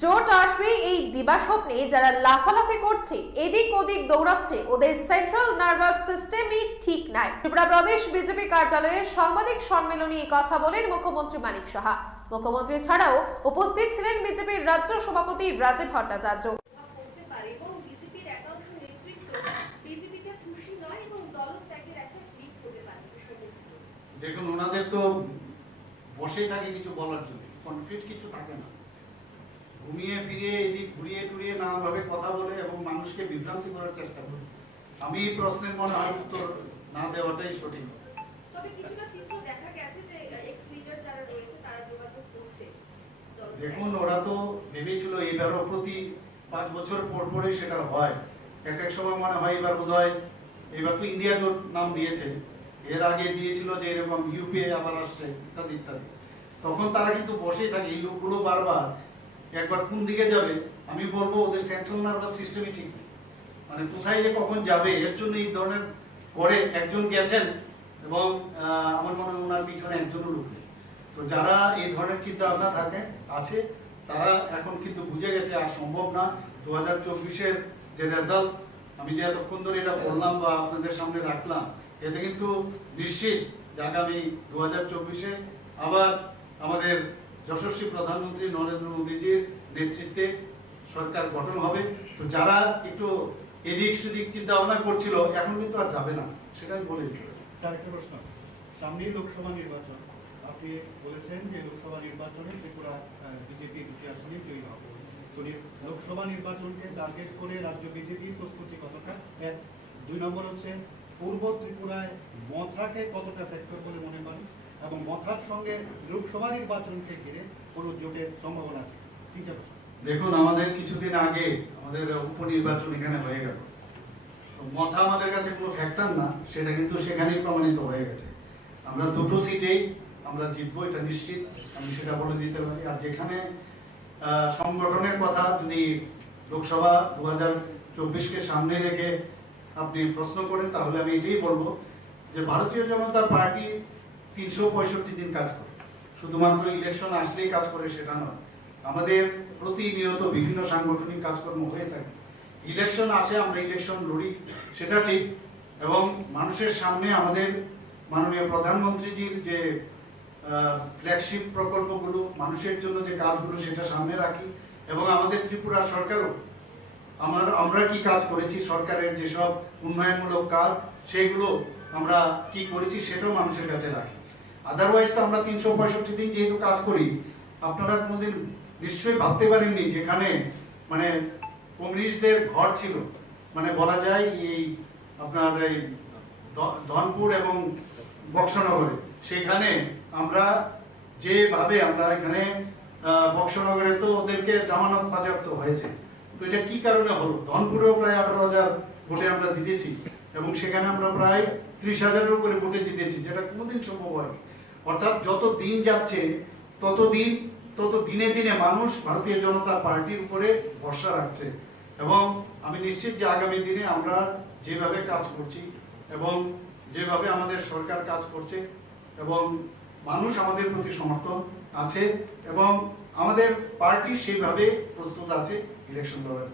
জোট আসবে এই দিবাস্বপ্নে যারা লাফালাফি করছে, এদিক ওদিক দৌড়াচ্ছে, ওদের সেন্ট্রাল নার্ভাস সিস্টেমই ঠিক নাই। ত্রিপুরা প্রদেশ বিজেপি কার্যালয়ে সাংবাদিক সম্মেলনে এই কথা বলেন মুখ্যমন্ত্রী মানিক সাহা। মুখ্যমন্ত্রী ছাড়াও উপস্থিত ছিলেন বিজেপির রাজ্য সভাপতি রাজীব ভট্টাচার্য। দেখুন, ওনাদের তো বসে থাকে কিছু বলার জন্য, কনক্রিট কিছু থাকে না। ঘুমিয়ে ফিরিয়ে এদিক ঘুরিয়ে টুরিয়ে নানাভাবে কথা বলে এবং মানুষকে বিভ্রান্তি করার চেষ্টা করে। আমি এই প্রশ্নের মনে হয় উত্তর না দেওয়াটাই সঠিক। দেখুন, ওরা তো ভেবেছিল এবারও প্রতি 5 বছর পর পরে সেটা হয়। এক এক সময় মনে হয় এবার বোধ হয়, এবার তো ইন্ডিয়া জোট নাম দিয়েছে, এর আগে দিয়েছিল যে এরকম ইউপিএ আবার আসছে ইত্যাদি ইত্যাদি। তখন তারা কিন্তু বসেই থাকে। এই লোকগুলো বারবার একবার কোন দিকে যাবে, আমি বলবো ওদের সেন্ট্রাল নার্ভাস সিস্টেমই ঠিক নেই। মানে কোথায় যে কখন যাবে, এর জন্য এই ধরনের করে একজন গেছেন এবং আমার মনে হয় ওনার পিছনে একজনও লোক নেই। তো যারা এই ধরনের চিন্তা ভাবনা থাকে আছে, তারা এখন কিন্তু বুঝে গেছে আর সম্ভব না। 2024-এর যে রেজাল্ট আমি যে এতক্ষণ ধরে এটা বললাম বা আপনাদের সামনে রাখলাম, এতে কিন্তু নিশ্চিত যে আগামী 2024-এ আবার আমাদের যশস্বী প্রধানমন্ত্রী নরেন্দ্র মোদীজির নেতৃত্বে সরকার গঠন হবে। তো যারা একটু এদিক সেদিক চিন্তা ভাবনা করছিল, এখন কিন্তু আর যাবে না, সেটা আমি বলে দিতে পারি। স্যার, একটা প্রশ্ন। সামনেই লোকসভা নির্বাচন, আপনি বলেছেন যে লোকসভা নির্বাচনে ত্রিপুরা বিজেপি 2টি আসনে জয়ী হবে। তো লোকসভা নির্বাচনকে টার্গেট করে রাজ্য বিজেপির প্রস্তুতি কতটা? 1। 2 নম্বর হচ্ছে পূর্ব ত্রিপুরায় মথাকে কতটা ফ্যাক্টর বলে মনে করেন, এবং মথার সঙ্গে লোকসভা নির্বাচনকে ঘিরে কোনো জোটের সম্ভাবনা আছে? 3টা প্রশ্ন। দেখুন, আমাদের কিছুদিন আগে আমাদের উপনির্বাচন এখানে হয়ে গেল। মথা আমাদের কাছে কোনো ফ্যাক্টর না, সেটা কিন্তু সেখানেই প্রমাণিত হয়ে গেছে। আমরা 2টো সিটেই আমরা জিতবো, এটা নিশ্চিত, আমি সেটা বলে দিতে পারি। আর যেখানে সংগঠনের কথা যদি লোকসভা 2024-কে সামনে রেখে আপনি প্রশ্ন করেন, তাহলে আমি এটাই বলবো যে ভারতীয় জনতা পার্টি 365 দিন কাজ করে, শুধুমাত্র ইলেকশন আসলেই কাজ করে সেটা নয়। আমাদের প্রতিনিয়ত বিভিন্ন সাংগঠনিক কাজকর্ম হয়ে থাকে। ইলেকশন আসে, আমরা ইলেকশন লড়ি, সেটা ঠিক। এবং মানুষের সামনে আমাদের মাননীয় প্রধানমন্ত্রীজির যে ফ্ল্যাগশিপ প্রকল্পগুলো, মানুষের জন্য যে কাজগুলো, সেটা সামনে রাখি। এবং আমাদের ত্রিপুরা সরকারও আমরা কি কাজ করেছি, সরকারের যেসব উন্নয়নমূলক কাজ, সেইগুলো আমরা কি করেছি সেটাও মানুষের কাছে রাখি। আদারওয়াইজ তো আমরা 365 দিন যেহেতু কাজ করি, আপনারা কোনোদিন নিশ্চয়ই ভাবতে পারেননি যেখানে মানে কমিউনিস্টদের ঘর ছিল, মানে বলা যায় এই আপনার এই ধনপুর এবং বক্সনগরে, সেখানে আমরা যেভাবে আমরা এখানে বক্সনগরে তো ওদেরকে জামানত বাজেয়াপ্ত হয়েছে। তো এটা কি কারণে হলো? ধনপুরেও প্রায় 18,000 ভোটে আমরা জিতেছি এবং সেখানে আমরা প্রায় 30,000-এর উপরে ভোটে জিতেছি, যেটা কোনোদিন সম্ভব হয়নি। অর্থাৎ যত দিন যাচ্ছে তত দিনে দিনে মানুষ ভারতীয় জনতা পার্টির উপরে ভরসা রাখছে। এবং আমি নিশ্চিত যে আগামী দিনে আমরা যেভাবে কাজ করছি এবং যেভাবে আমাদের সরকার কাজ করছে এবং মানুষ আমাদের প্রতি সমর্থন আছে এবং আমাদের পার্টি সেইভাবে প্রস্তুত আছে ইলেকশন লড়ার।